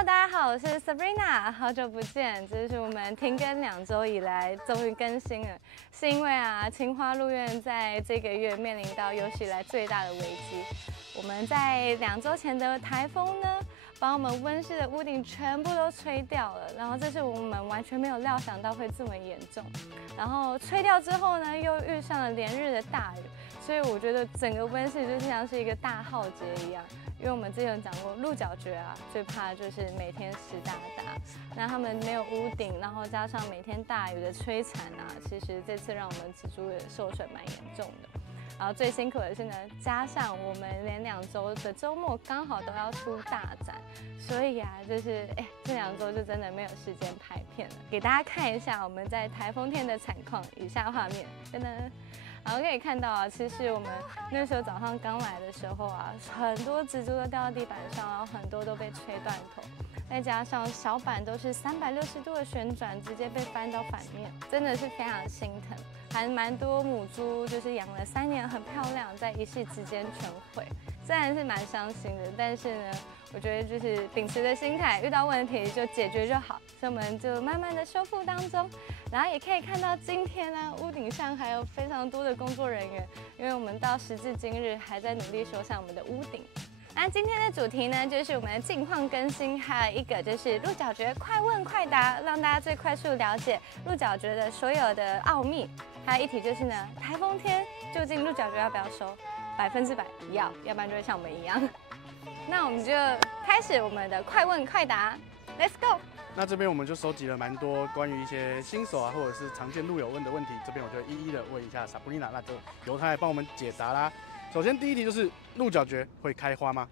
Hello， 大家好，我是 Sabrina， 好久不见。这是我们停更2周以来终于更新了，是因为清华路院在这个月面临到有史以来最大的危机。我们在2周前的台风呢，把我们温室的屋顶全部都吹掉了，然后这是我们完全没有料想到会这么严重。然后吹掉之后呢，又遇上了连日的大雨，所以我觉得整个温室就像是一个大浩劫一样。因为我们之前有讲过，鹿角蕨最怕就是每天湿哒哒，那他们没有屋顶，然后加上每天大雨的摧残其实这次让我们植株也受损蛮严重的。然后最辛苦的是呢，加上我们连2周的周末刚好都要出大展，所以就是这2周就真的没有时间拍片了。给大家看一下我们在台风天的惨况，以下画面，噔噔。然后可以看到其实我们那时候早上刚来的时候很多植株都掉到地板上，然后很多都被吹断头，再加上小板都是360度的旋转，直接被翻到反面，真的是非常心疼。还蛮多母猪就是养了3年很漂亮，在一夕之间全毁，虽然是蛮伤心的，但是呢，我觉得就是秉持的心态，遇到问题就解决就好，所以我们就慢慢的修复当中。然后也可以看到今天屋顶上还有非常多的工作人员，因为我们到时至今日还在努力修缮我们的屋顶。那今天的主题呢，就是我们的近况更新，还有一个就是鹿角蕨快问快答，让大家最快速了解鹿角蕨的所有的奥秘。还有一题就是呢，台风天究竟鹿角蕨要不要收？100%要，要不然就会像我们一样。那我们就开始我们的快问快答 ，Let's go。那这边我们就收集了蛮多关于一些新手或者是常见路友问的问题，这边我就一一的问一下萨布丽娜，那就由她来帮我们解答啦。首先第一题就是鹿角蕨会开花吗？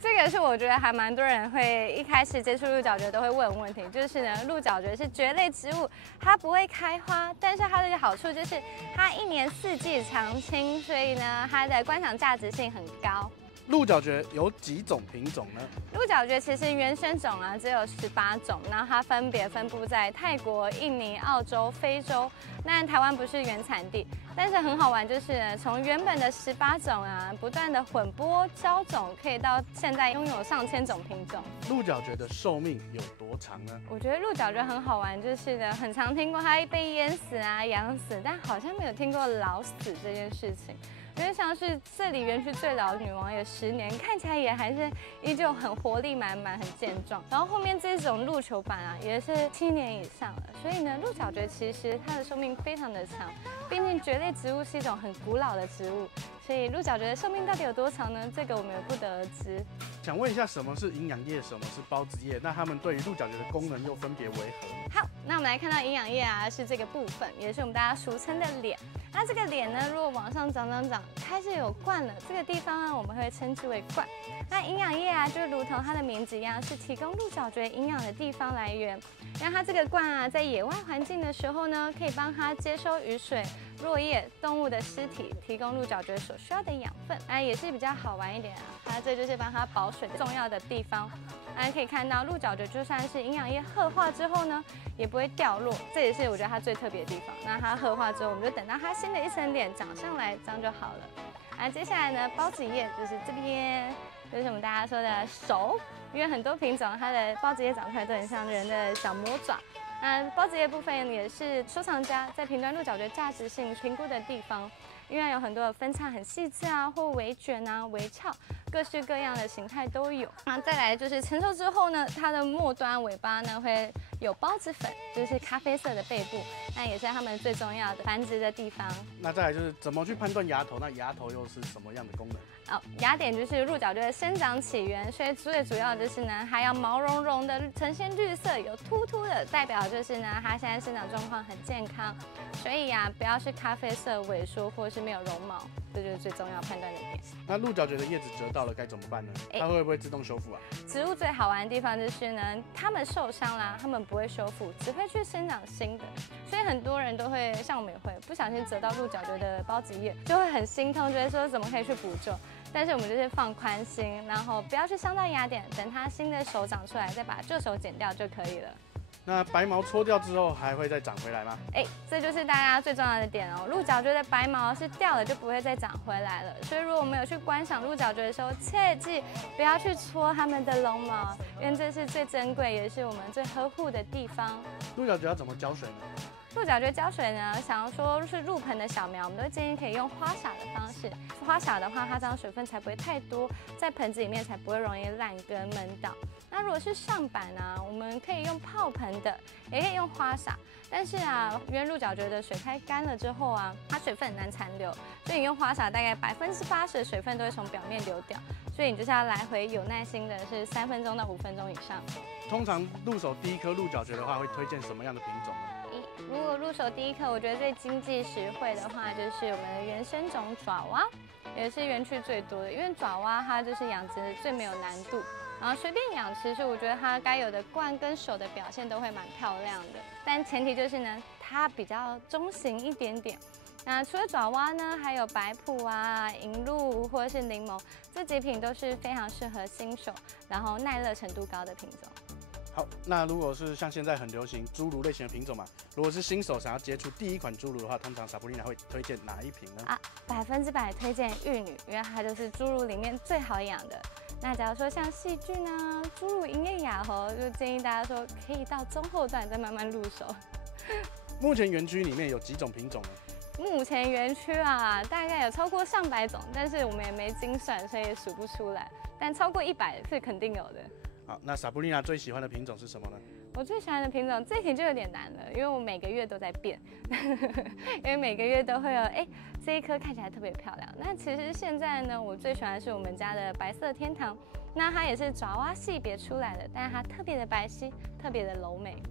这个是我觉得还蛮多人会一开始接触鹿角蕨都会问的问题，就是呢，鹿角蕨是蕨类植物，它不会开花，但是它的好处就是它1年4季常青，所以呢，它的观赏价值性很高。鹿角蕨有几种品种呢？鹿角蕨其实原生种只有18种，然后它分别分布在泰国、印尼、澳洲、非洲。那台湾不是原产地，但是很好玩，就是从原本的18种不断的混播交种，可以到现在拥有上千种品种。鹿角蕨的寿命有多长呢？我觉得鹿角蕨很好玩，就是呢，很常听过它被淹死养死，但好像没有听过老死这件事情。因为像是这里园区最老的女王也10年，看起来也还是依旧很活力满满、很健壮。然后后面这种鹿球板也是7年以上了，所以呢，鹿角蕨其实它的寿命非常的长，毕竟蕨类植物是一种很古老的植物，所以鹿角蕨的寿命到底有多长呢？这个我们也不得而知。想问一下，什么是营养液，什么是孢子液？那它们对于鹿角蕨的功能又分别为何？好，那我们来看到营养液是这个部分，也是我们大家俗称的脸。那这个脸呢，如果往上长，开始有冠了，这个地方我们会称之为冠。那营养液就如同它的名字一样，是提供鹿角蕨营养的地方来源。让它这个冠在野外环境的时候呢，可以帮它接收雨水、落叶、动物的尸体，提供鹿角蕨所需要的养分。也是比较好玩一点它这就是帮它保水重要的地方。可以看到鹿角蕨就算是营养液褐化之后呢，也不会掉落，这也是我觉得它最特别的地方。那它褐化之后，我们就等到它新的一层脸长上来，这样就好了。接下来呢，孢子叶就是这边，就是我们大家说的手，因为很多品种它的孢子叶长出来都很像人的小魔爪。那孢子叶部分也是收藏家在评断鹿角蕨价值性评估的地方，因为有很多的分叉很细致或微卷微翘，各式各样的形态都有。那再来就是成熟之后呢，它的末端尾巴呢会有孢子粉，就是咖啡色的背部，那也是它们最重要的繁殖的地方。那再来就是怎么去判断芽头？那芽头又是什么样的功能？芽点就是鹿角蕨的生长起源，所以最主要就是呢，它要毛茸茸的，呈现绿色，有突突的，代表就是呢，它现在生长状况很健康。所以不要是咖啡色萎缩或是没有绒毛，这就是最重要判断的点。那鹿角蕨的叶子折到了该怎么办呢？它会不会自动修复植物最好玩的地方就是呢，它们受伤啦，它们不会修复，只会去生长新的。所以很多人都会，像我们也会不小心折到鹿角蕨的孢子叶，就会很心痛，觉得说怎么可以去补救。但是我们就是放宽心，然后不要去伤到芽点，等它新的手长出来，再把旧手剪掉就可以了。那白毛搓掉之后还会再长回来吗？这就是大家最重要的点哦。鹿角蕨的白毛是掉了就不会再长回来了，所以如果我们有去观赏鹿角蕨的时候，切记不要去搓它们的绒毛，因为这是最珍贵也是我们最呵护的地方。鹿角蕨要怎么浇水呢？鹿角蕨浇水呢，想要说是入盆的小苗，我们都建议可以用花洒的方式。花洒的话，它这样水分才不会太多，在盆子里面才不会容易烂根闷倒。那如果是上板啊，我们可以用泡盆的，也可以用花洒。但是啊，因为鹿角蕨的水太干了之后啊，它水分很难残留，所以你用花洒大概80%的水分都会从表面流掉。所以你就是要来回有耐心的，是3分钟到5分钟以上。通常入手第一颗鹿角蕨的话，会推荐什么样的品种呢？如果入手第一颗，我觉得最经济实惠的话，就是我们的原生种爪哇，也是园区最多的。因为爪哇它就是养殖最没有难度，然后随便养，其实我觉得它该有的冠跟手的表现都会蛮漂亮的。但前提就是呢，它比较中型一点点。那除了爪哇呢，还有白普啊、银鹭或者是柠檬，这几品都是非常适合新手，然后耐热程度高的品种。好，那如果是像现在很流行侏儒类型的品种嘛，如果是新手想要接触第一款侏儒的话，通常Sabrina会推荐哪一瓶呢？100%推荐玉女，因为它就是侏儒里面最好养的。那假如说像细菌啊、侏儒银叶亚猴，就建议大家说可以到中后段再慢慢入手。目前园区里面有几种品种呢？目前园区啊，大概有超过上百种，但是我们也没精算，所以也数不出来。但超过100是肯定有的。好，那Sabrina最喜欢的品种是什么呢？我最喜欢的品种，这题就有点难了，因为我每个月都在变，因为每个月都会有，这一颗看起来特别漂亮。那其实现在呢，我最喜欢的是我们家的白色天堂，那它也是爪哇系别出来的，但是它特别的白皙，特别的柔美。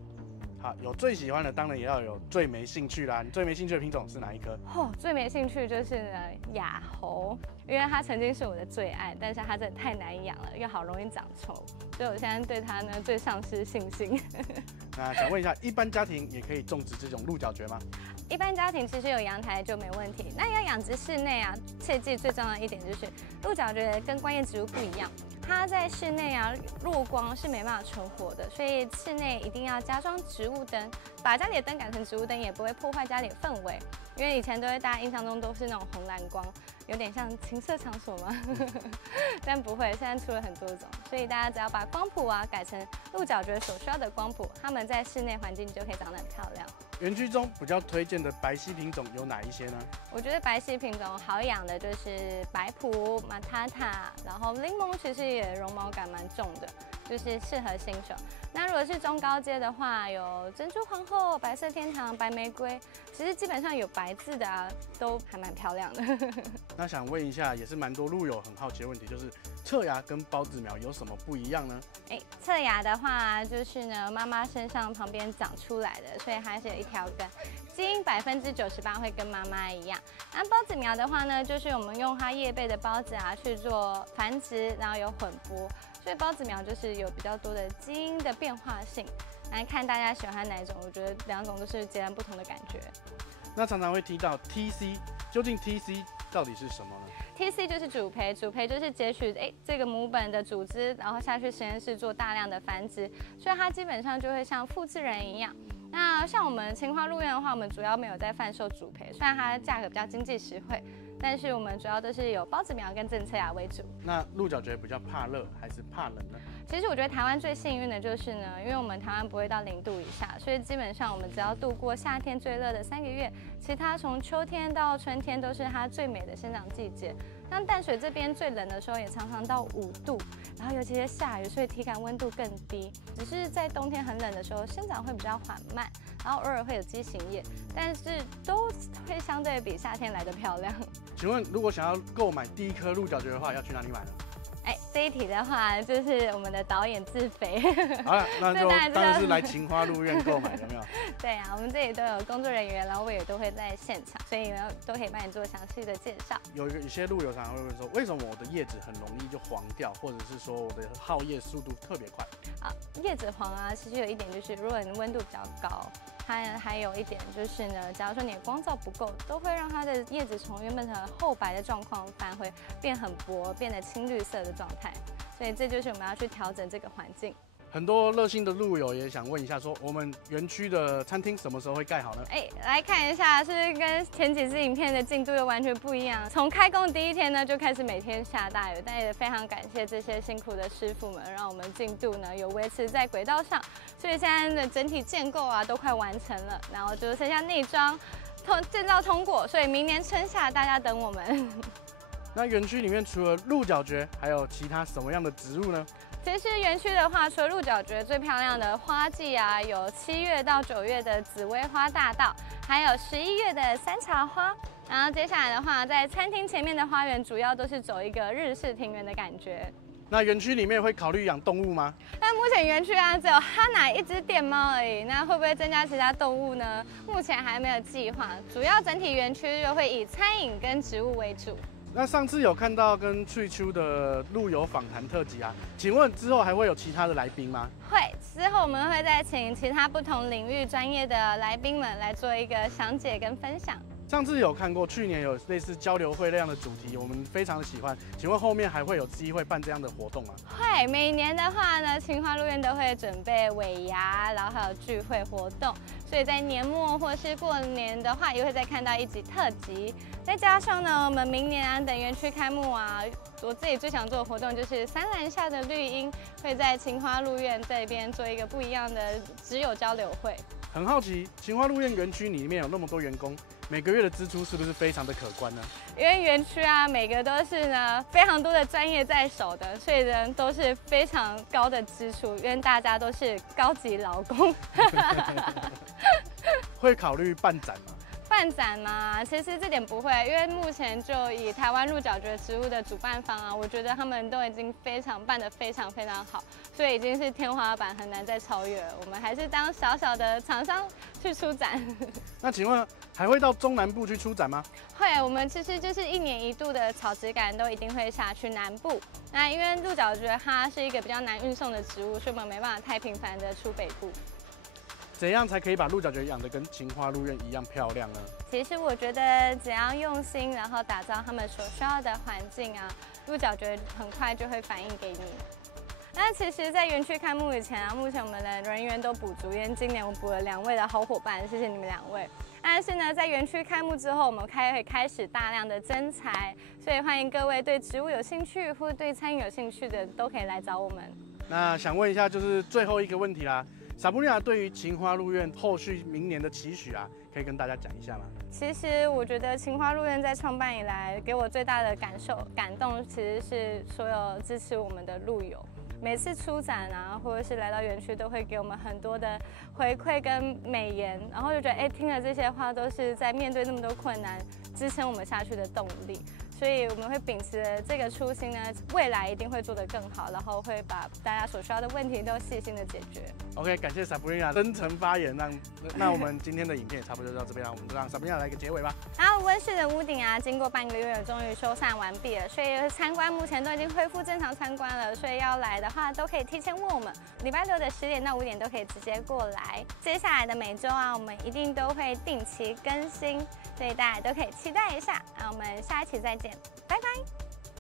好，有最喜欢的，当然也要有最没兴趣啦。你最没兴趣的品种是哪一颗？最没兴趣就是呢亚猴，因为它曾经是我的最爱，但是它真的太难养了，又好容易长虫，所以我现在对它呢最丧失信心。那想问一下，一般家庭也可以种植这种鹿角蕨吗？一般家庭其实有阳台就没问题。那要养殖室内啊，切记最重要的一点就是鹿角蕨跟观叶植物不一样。它在室内啊，弱光是没办法存活的，所以室内一定要加装植物灯，把家里的灯改成植物灯，也不会破坏家里的氛围。因为以前大家印象中都是那种红蓝光，有点像情色场所嘛，但不会，现在出了很多种，所以大家只要把光谱啊改成鹿角蕨所需要的光谱，它们在室内环境就可以长得很漂亮。园区中比较推荐的白皙品种有哪一些呢？我觉得白皙品种好养的就是白普、马塔塔，然后柠檬其实也绒毛感蛮重的，就是适合新手。那如果是中高阶的话，有珍珠皇后、白色天堂、白玫瑰，其实基本上有白字的啊，都还蛮漂亮的。那想问一下，也是蛮多路友很好奇的问题，就是侧芽跟孢子苗有什么不一样呢？侧芽的话，就是呢妈妈身上旁边长出来的，所以它是有一条根，基因98%会跟妈妈一样。那孢子苗的话呢，就是我们用它叶背的孢子啊去做繁殖，然后有混播，所以孢子苗就是有比较多的基因的变化性。来看大家喜欢哪一种，我觉得两种都是截然不同的感觉。那常常会提到 TC， 究竟 TC 到底是什么呢？TC 就是主培，主培就是截取这个母本的组织，然后下去实验室做大量的繁殖，所以它基本上就会像复制人一样。那像我们清华鹿苑的话，我们主要没有在贩售主培，虽然它价格比较经济实惠，但是我们主要都是有孢子苗跟正侧芽为主。那鹿角蕨比较怕热还是怕冷呢？其实我觉得台湾最幸运的就是呢，因为我们台湾不会到0度以下，所以基本上我们只要度过夏天最热的3个月，其他从秋天到春天都是它最美的生长季节。像淡水这边最冷的时候也常常到5度，然后尤其是下雨，所以体感温度更低。只是在冬天很冷的时候，生长会比较缓慢，然后偶尔会有畸形叶，但是都会相对比夏天来得漂亮。请问，如果想要购买第一颗鹿角蕨的话，要去哪里买呢？这一题的话，就是我们的导演自肥。好了，那就当然是来清华鹿苑购买，有没有？对啊，我们这里都有工作人员，然后我也都会在现场，所以呢都可以帮你做详细的介绍。有些路友常常会问说，为什么我的叶子很容易就黄掉，或者是说我的耗叶速度特别快？叶子黄啊，其实有一点就是，如果你的温度比较高，它还有一点就是呢，假如说你的光照不够，都会让它的叶子从原本的厚白的状况反回变很薄，变得青绿色的状态。所以这就是我们要去调整这个环境。很多热心的路友也想问一下，说我们园区的餐厅什么时候会盖好呢？来看一下，是不是跟前几支影片的进度又完全不一样？从开工第一天呢，就开始每天下大雨，但也非常感谢这些辛苦的师傅们，让我们进度呢有维持在轨道上，所以现在的整体建构啊都快完成了，然后就剩下内装建造通过，所以明年春夏大家等我们。那园区里面除了鹿角蕨，还有其他什么样的植物呢？其实园区的话，除了鹿角蕨最漂亮的花季啊，有7月到9月的紫薇花大道，还有11月的山茶花。然后接下来的话，在餐厅前面的花园，主要都是走一个日式庭园的感觉。那园区里面会考虑养动物吗？那目前园区啊，只有哈奶1只电猫而已。那会不会增加其他动物呢？目前还没有计划。主要整体园区就会以餐饮跟植物为主。那上次有看到跟翠秋的路友访谈特辑啊，请问之后还会有其他的来宾吗？会，之后我们会再请其他不同领域专业的来宾们来做一个详解跟分享。上次有看过，去年有类似交流会那样的主题，我们非常的喜欢。请问后面还会有机会办这样的活动吗？会，每年的话呢，清华路院都会准备尾牙，然后还有聚会活动，所以在年末或是过年的话，也会再看到一集特辑。再加上呢，我们明年啊，等园区开幕啊，我自己最想做的活动就是3栏下的绿荫，会在清华路院这边做一个不一样的植友交流会。很好奇，清华路院园区里面有那么多员工，每个月的支出是不是非常的可观呢？因为园区啊，每个都是呢非常多的专业在手的，所以呢都是非常高的支出，因为大家都是高级劳工。会考虑办展吗？办展嘛，其实这点不会，因为目前就以台湾鹿角蕨植物的主办方啊，我觉得他们都已经办得非常非常好，所以已经是天花板，很难再超越了。我们还是当小小的厂商去出展。那请问还会到中南部去出展吗？会，我们其实就是1年1度的草质感都一定会下去南部。那因为鹿角蕨它是一个比较难运送的植物，所以我们没办法太频繁的出北部。怎样才可以把鹿角蕨养得跟清华路院一样漂亮呢？其实我觉得只要用心，然后打造他们所需要的环境啊，鹿角蕨很快就会反映给你。那其实，在园区开幕以前啊，目前我们的人员都补足，因为今年我补了2位的好伙伴，谢谢你们2位。但是呢，在园区开幕之后，我们会开始大量的征才，所以欢迎各位对植物有兴趣或对餐饮有兴趣的，都可以来找我们。那想问一下，就是最后一个问题啦。萨布丽娜对于清华路院后续明年的期许啊，可以跟大家讲一下吗？其实我觉得清华路院在创办以来，给我最大的感动，其实是所有支持我们的路友。每次出展啊，或者是来到园区，都会给我们很多的回馈跟美言，然后就觉得，听了这些话，都是在面对那么多困难，支撑我们下去的动力。所以我们会秉持这个初心呢，未来一定会做得更好，然后会把大家所需要的问题都细心的解决。OK， 感谢萨布丽娜真诚发言，那我们今天的影片也差不多就到这边了，我们就让萨布丽娜来个结尾吧。然后温室的屋顶啊，经过半个月终于修缮完毕了，所以参观目前都已经恢复正常参观了，所以要来的话都可以提前问我们，礼拜6的10点到5点都可以直接过来。接下来的每周啊，我们一定都会定期更新，所以大家都可以期待一下。那我们下一期再见，拜拜。